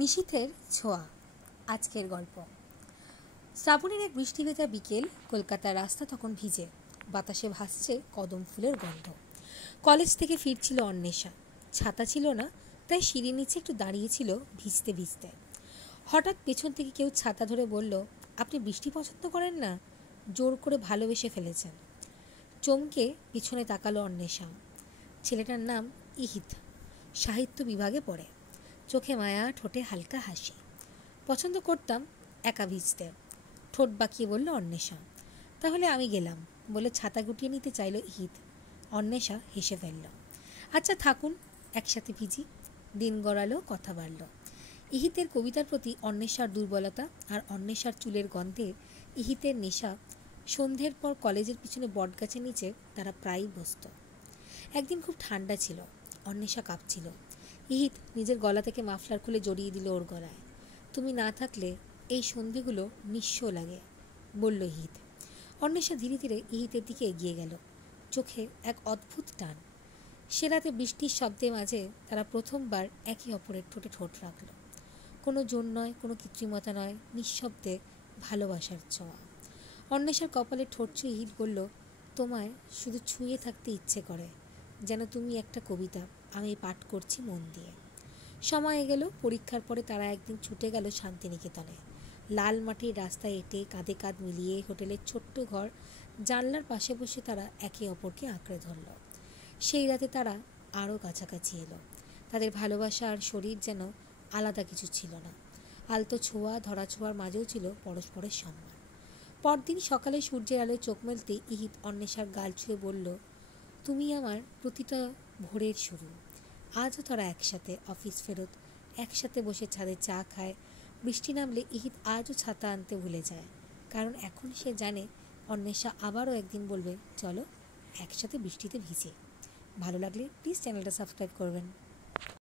নিশীথের ছোঁয়া। আজকের গল্প। শ্রাবণের এক বৃষ্টি ভেজা বিকেল। কলকাতার রাস্তা তখন ভিজে, বাতাসে ভাসছে কদম ফুলের গন্ধ। কলেজ থেকে ফিরছিল অন্বেষা। ছাতা ছিল না, তাই সিঁড়ির নিচে একটু দাঁড়িয়েছিল ভিজতে ভিজতে। হঠাৎ পেছন থেকে কেউ ছাতা ধরে বলল, আপনি বৃষ্টি পছন্দ করেন না? জোর করে ভালোবেসে ফেলেছেন। চমকে পিছনে তাকালো অন্বেষা। ছেলেটার নাম ইহিত, সাহিত্য বিভাগে পড়ে। চোখে মায়া, ঠোঁটে হালকা হাসি। পছন্দ করতাম একা ভিজতে, ঠোঁট বাঁকিয়ে বলল অন্বেষা। তাহলে আমি গেলাম, বলে ছাতা গুটিয়ে নিতে চাইল ইহিত। অন্বেষা হেসে ফেলল। আচ্ছা থাকুন, একসাথে ভিজি। দিন গড়ালো, কথা বাড়ল। ইহিতের কবিতার প্রতি অন্বেষার দুর্বলতা আর অন্বেষার চুলের গন্ধে ইহিতের নেশা। সন্ধ্যের পর কলেজের পিছনে বটগাছের নিচে তারা প্রায়ই বসত। একদিন খুব ঠান্ডা ছিল, অন্বেষা কাঁপছিল। ইহিত নিজের গলা থেকে মাফলার খুলে জড়িয়ে দিল ওর গলায়। তুমি না থাকলে এই সন্ধেগুলো নিঃস্ব লাগে, বলল ইহিত। অন্বেষা ধীরে ধীরে ইহিতের দিকে এগিয়ে গেল, চোখে এক অদ্ভুত টান। সে রাতে বৃষ্টির শব্দের মাঝে তারা প্রথমবার একে অপরের ঠোঁটে ঠোঁট রাখল। কোনো জোর নয়, কোনো কৃত্রিমতা নয়, নিঃশব্দে ভালোবাসার ছোঁয়া। অন্বেষার কপালে ঠোঁট ছুঁয়ে ইহিত বলল, তোমায় শুধু ছুঁয়ে থাকতে ইচ্ছে করে, যেন তুমি একটা কবিতা, আমি পাঠ করছি মন দিয়ে। সময় গেল। পরীক্ষার পরে তারা একদিন ছুটে গেল শান্তিনিকেতনে। লাল মাটির রাস্তায় হেঁটে, কাঁধে কাঁধ মিলিয়ে, হোটেলের ছোট্ট ঘর জানলার পাশে বসে তারা একে অপরকে আঁকড়ে ধরল। সেই রাতে তারা আরও কাছাকাছি এলো। তাদের ভালোবাসা আর শরীর যেন আলাদা কিছু ছিল না। আলতো ছোঁয়া, ধরা ছোঁয়ার মাঝেও ছিল পরস্পরের সম্মান। পরদিন সকালে সূর্যের আলোয় চোখ মেলতে ইহিত অন্বেষার গাল ছুঁয়ে বলল, তুমি আমার প্রতিটা ভোরের শুরু। আজও তারা একসাথে অফিস ফেরত, একসাথে বসে ছাদে চা খায়। বৃষ্টি নামলে ইহিত আজও ছাতা আনতে ভুলে যায়, কারণ এখন সে জানে অন্বেষা আবারও একদিন বলবে, চলো একসাথে বৃষ্টিতে ভিজে। ভালো লাগলে প্লিজ চ্যানেলটা সাবস্ক্রাইব করবেন।